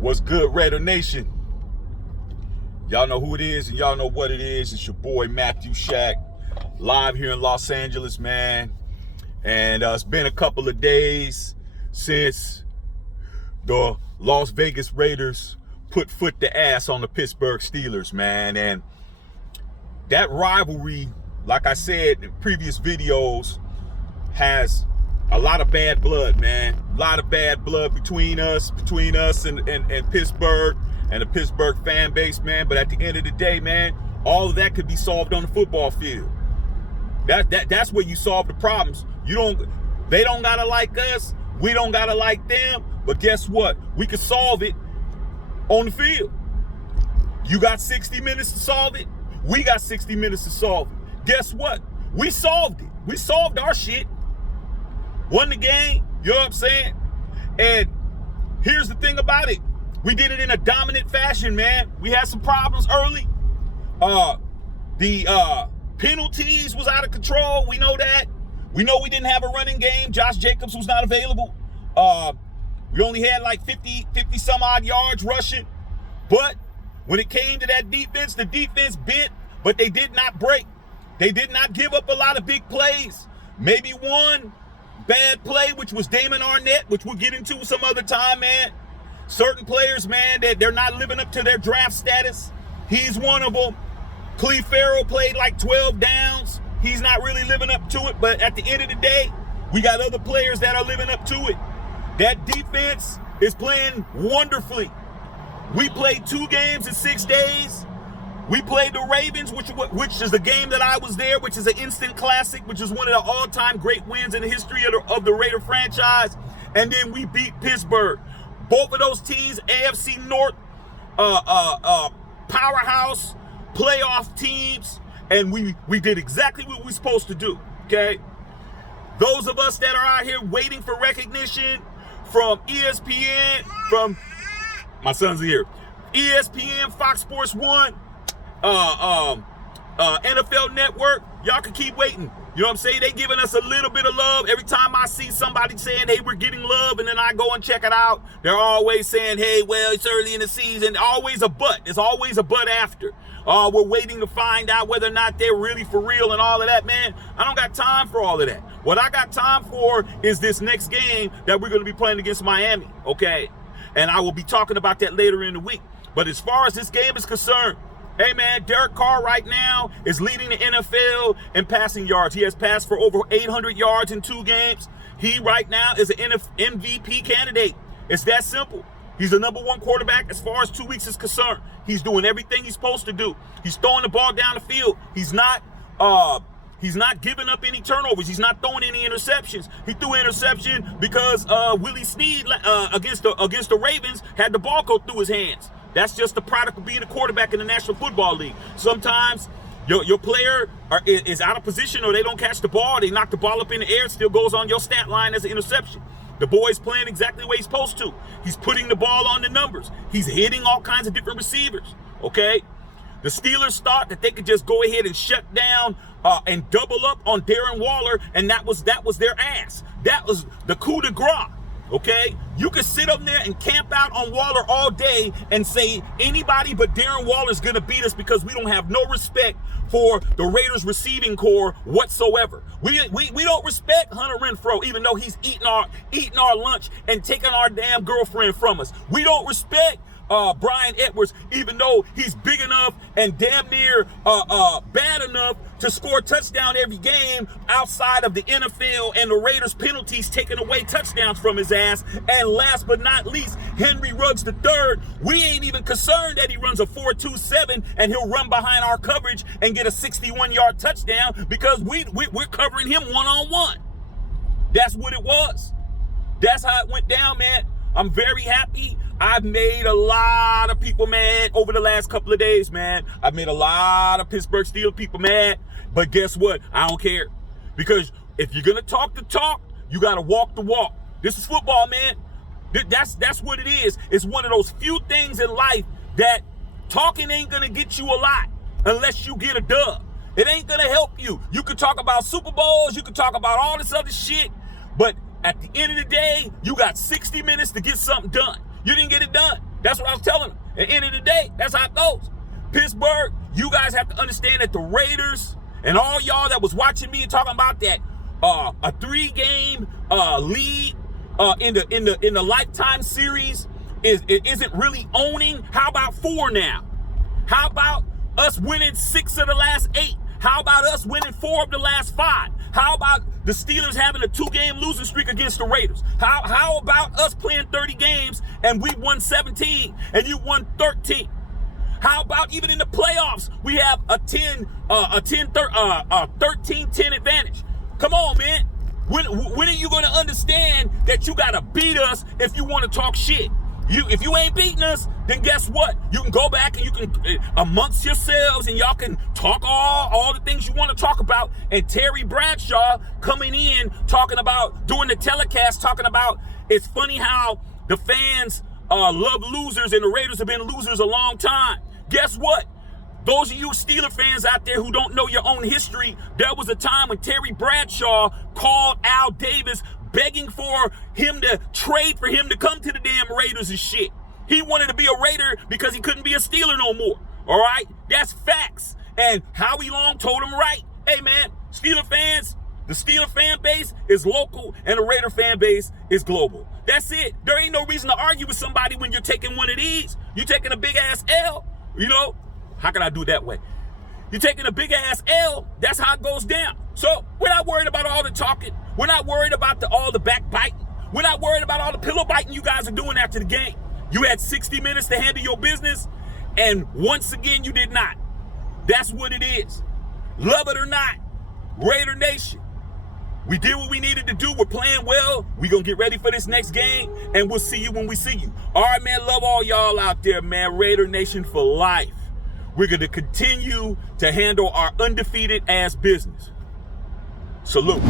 What's good, Raider Nation? Y'all know who it is and y'all know what it is. It's your boy Matthew Shack, live here in Los Angeles, man. And it's been a couple of days since the Las Vegas Raiders put foot to ass on the Pittsburgh Steelers, man. And that rivalry, like I said in previous videos, has a lot of bad blood, man. A lot of bad blood between us and Pittsburgh and the Pittsburgh fan base, man. But at the end of the day, man, all of that could be solved on the football field. That's where you solve the problems. They don't gotta like us, we don't gotta like them, but guess what? We can solve it on the field. You got 60 minutes to solve it, we got 60 minutes to solve it. Guess what? We solved it. We solved our shit. Won the game, you know what I'm saying? And here's the thing about it. We did it in a dominant fashion, man. We had some problems early. The penalties was out of control. We know that. We know we didn't have a running game. Josh Jacobs was not available. We only had like 50 some odd yards rushing. But when it came to that defense, the defense bit, but they did not break. They did not give up a lot of big plays. Maybe one bad play, which was Damon Arnett, which we'll get into some other time, man. Certain players, man, that they're not living up to their draft status. He's one of them. Cleve Farrell played like 12 downs. He's not really living up to it, but at the end of the day, we got other players that are living up to it. That defense is playing wonderfully. We played 2 games in 6 days. We played the Ravens, which is a game that I was there, which is an instant classic, which is one of the all-time great wins in the history of the Raider franchise. And then we beat Pittsburgh. Both of those teams, AFC North, powerhouse, playoff teams, and we did exactly what we were supposed to do, okay? Those of us that are out here waiting for recognition from ESPN, from, my son's here, ESPN, Fox Sports 1, NFL Network, y'all can keep waiting. You know what I'm saying? They giving us a little bit of love. Every time I see somebody saying, hey, we're getting love, and then I go and check it out, they're always saying, hey, well, it's early in the season. Always a but. It's always a but after. We're waiting to find out whether or not they're really for real and all of that, man. I don't got time for all of that. What I got time for is this next game that we're going to be playing against Miami, okay? And I will be talking about that later in the week. But as far as this game is concerned, hey, man, Derek Carr right now is leading the NFL in passing yards. He has passed for over 800 yards in 2 games. He right now is an MVP candidate. It's that simple. He's the number 1 quarterback as far as 2 weeks is concerned. He's doing everything he's supposed to do. He's throwing the ball down the field. He's not giving up any turnovers. He's not throwing any interceptions. He threw an interception because Willie Snead against the Ravens had the ball go through his hands. That's just the product of being a quarterback in the National Football League. Sometimes your player is out of position, or they don't catch the ball. They knock the ball up in the air. It still goes on your stat line as an interception. The boy's playing exactly the way he's supposed to. He's putting the ball on the numbers. He's hitting all kinds of different receivers, okay? The Steelers thought that they could just go ahead and shut down and double up on Darren Waller, and that was their ass. That was the coup de grace. Okay, you can sit up there and camp out on Waller all day and say anybody but Darren Waller is going to beat us because we don't have no respect for the Raiders receiving core whatsoever. We don't respect Hunter Renfrow, even though he's eating our lunch and taking our damn girlfriend from us. We don't respect Brian Edwards, even though he's big enough and damn near bad enough to score a touchdown every game outside of the NFL and the Raiders penalties taking away touchdowns from his ass. And last but not least, Henry Ruggs III. We ain't even concerned that he runs a 4.27 and he'll run behind our coverage and get a 61-yard touchdown because we're covering him one-on-one. That's what it was. That's how it went down, man. I'm very happy. I've made a lot of people mad over the last couple of days, man. I've made a lot of Pittsburgh Steelers people mad. But guess what? I don't care. Because if you're going to talk the talk, you got to walk the walk. This is football, man. That's what it is. It's one of those few things in life that talking ain't going to get you a lot unless you get a dub. It ain't going to help you. You can talk about Super Bowls. You can talk about all this other shit. But at the end of the day, you got 60 minutes to get something done. You didn't get it done. That's what I was telling them. At the end of the day, that's how it goes. Pittsburgh, you guys have to understand that the Raiders and all y'all that was watching me talking about that a 3-game lead in the Lifetime series isn't really owning. How about 4 now? How about us winning 6 of the last 8? How about us winning 4 of the last 5? How about the Steelers having a 2-game losing streak against the Raiders? How about us playing 30 games and we won 17 and you won 13? How about even in the playoffs, we have a 13-10 advantage? Come on, man. When are you going to understand that you got to beat us if you want to talk shit? If you ain't beating us, then guess what? You can go back and you can, amongst yourselves, and y'all can talk all the things you want to talk about. And Terry Bradshaw coming in, talking about, doing the telecast, talking about, it's funny how the fans love losers and the Raiders have been losers a long time. Guess what? Those of you Steeler fans out there who don't know your own history, there was a time when Terry Bradshaw called Al Davis begging for him to trade for him to come to the damn Raiders and shit. He wanted to be a Raider because he couldn't be a Steeler no more. All right? That's facts. And Howie Long told him right. Hey, man, Steeler fans, the Steeler fan base is local and the Raider fan base is global. That's it. There ain't no reason to argue with somebody when you're taking one of these. You're taking a big-ass L, you know? How can I do it that way? You're taking a big-ass L. That's how it goes down. So we're not worried about all the talking. We're not worried about all the backbiting. We're not worried about all the pillow biting you guys are doing after the game. You had 60 minutes to handle your business, and once again, you did not. That's what it is. Love it or not, Raider Nation, we did what we needed to do. We're playing well. We're going to get ready for this next game, and we'll see you when we see you. All right, man, love all y'all out there, man. Raider Nation for life. We're going to continue to handle our undefeated ass business. Salute.